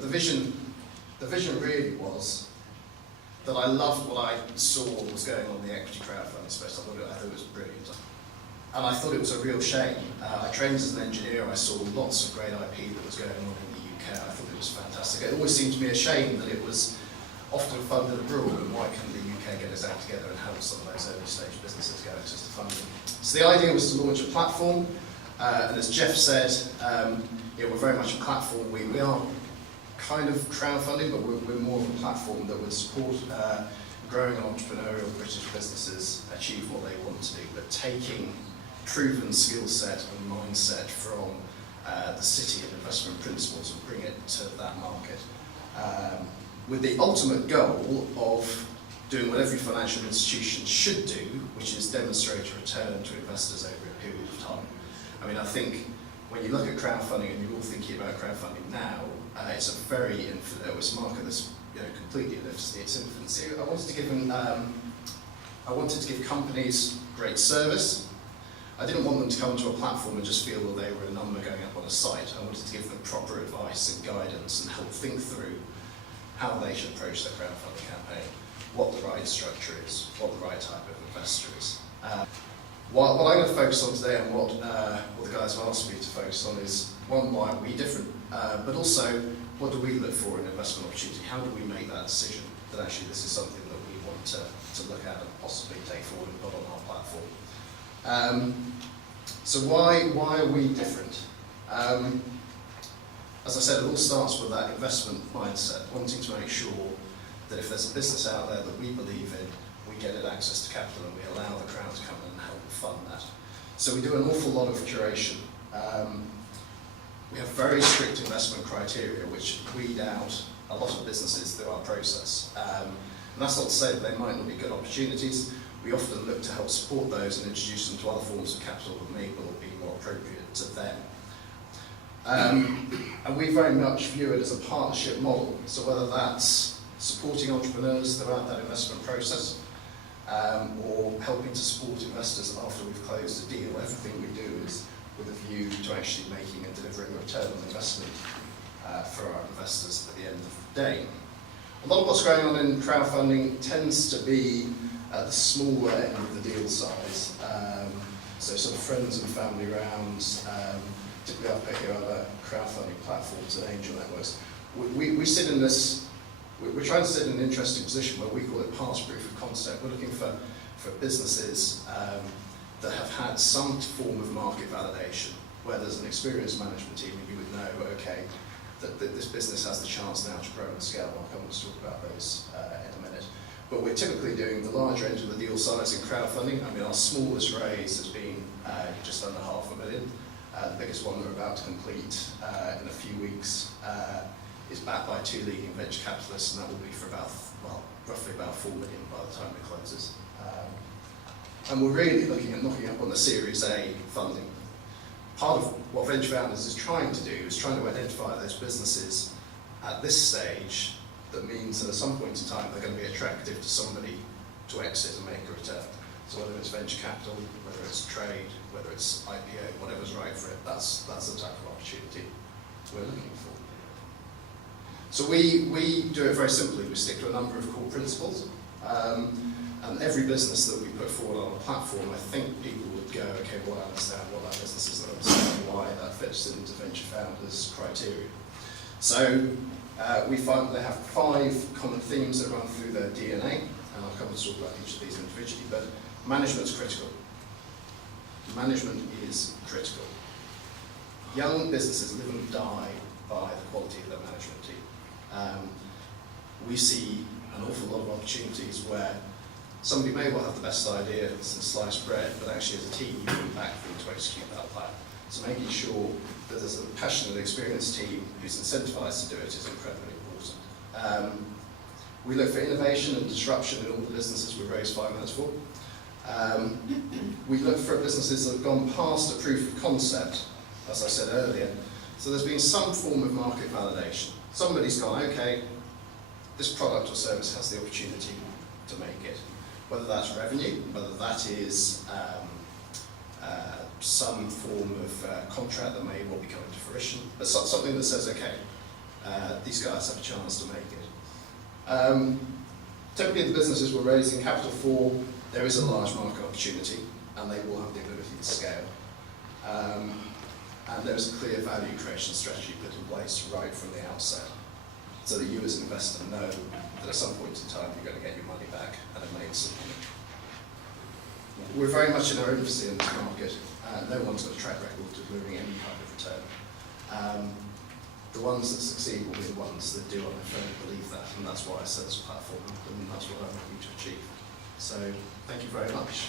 the vision really was that I loved what I saw was going on in the equity crowdfunding space. I thought it was brilliant. And I thought it was a real shame. I trained as an engineer, I saw lots of great IP that was going on in the UK. I thought it was fantastic. It always seemed to me a shame that it was often funded abroad, and why couldn't the UK get its act together and help some of those early stage businesses get access to funding? So the idea was to launch a platform, and as Jeff said, we're very much a platform. We are kind of crowdfunding, but we're more of a platform that would support growing entrepreneurial British businesses achieve what they want to do, but taking proven skill set and mindset from the city and investment principles and bring it to that market. With the ultimate goal of doing what every financial institution should do, which is demonstrate a return to investors over a period of time. I mean, I think when you look at crowdfunding, and you're all thinking about crowdfunding now, it's a very it's a market that's completely in its infancy. I wanted to give companies great service. I didn't want them to come to a platform and just feel that they were a number going up on a site. I wanted to give them proper advice and guidance and help think through how they should approach their crowdfunding campaign, what the right structure is, what the right type of investor is. What I'm going to focus on today, and what the guys have asked me to focus on, is one, why are we different, but also what do we look for in an investment opportunity? How do we make that decision that actually this is something that we want to look at and possibly take forward and put on our platform? So why are we different? As I said, it all starts with that investment mindset, wanting to make sure that if there's a business out there that we believe in, we get it access to capital and we allow the crowd to come in and help fund that. So we do an awful lot of curation. We have very strict investment criteria which weed out a lot of businesses through our process. And that's not to say that they might not be good opportunities. We often look to help support those and introduce them to other forms of capital that may well be more appropriate to them. And we very much view it as a partnership model. So whether that's supporting entrepreneurs throughout that investment process, or helping to support investors after we've closed a deal, everything we do is with a view to actually making and delivering a return on investment for our investors at the end of the day. A lot of what's going on in crowdfunding tends to be at the smaller end of the deal size, so sort of friends and family rounds, typically up here other crowdfunding platforms and angel networks. We sit in this, we're trying to sit in an interesting position where we call it pass proof of concept. We're looking for businesses that have had some form of market validation, where there's an experienced management team and you would know, okay, that this business has the chance now to grow and scale. I'll come and talk about those in a minute. But we're typically doing the larger end of the deal size in crowdfunding. I mean, our smallest raise has been just under £500,000. The biggest one we're about to complete in a few weeks is backed by two leading venture capitalists, and that will be for about, roughly about £4 million by the time it closes. And we're really looking at knocking up on the Series A funding. Part of what venture founders is trying to do is trying to identify those businesses at this stage that means that at some point in time they're going to be attractive to somebody to exit and make a return. So whether it's venture capital, whether it's trade, whether it's IPO, whatever's right for it, that's the type of opportunity we're looking for. So we do it very simply. We stick to a number of core principles. And every business that we put forward on a platform, I think people would go, okay, well, I understand what that business is, I understand why that fits into venture founders' criteria. So we find that they have 5 common themes that run through their DNA, and I'll come and talk about each of these individually, but management's critical. Management is critical. Young businesses live and die by the quality of their management team. We see an awful lot of opportunities where somebody may well have the best idea, some sliced bread, but actually as a team you can back them to execute that plan. So making sure that there's a passionate, experienced team who's incentivized to do it is incredibly important. We look for innovation and disruption in all the businesses we raise finance for. We look for businesses that have gone past a proof of concept, as I said earlier. So there's been some form of market validation. Somebody's gone, okay, this product or service has the opportunity to make it. Whether that's revenue, whether that is some form of contract that may well be coming to fruition, but something that says, okay, these guys have a chance to make it. Typically the businesses we're raising capital for, there is a large market opportunity and they will have the ability to scale. And there's a clear value creation strategy put in place right from the outset, so that you as an investor know that at some point in time you're going to get your money back and have made some money. We're very much in our infancy in this market. No one's got a track record of delivering any kind of return. The ones that succeed will be the ones that do, and I firmly believe that, and that's why I set this platform up, and that's what I'm looking to achieve. So, thank you very much.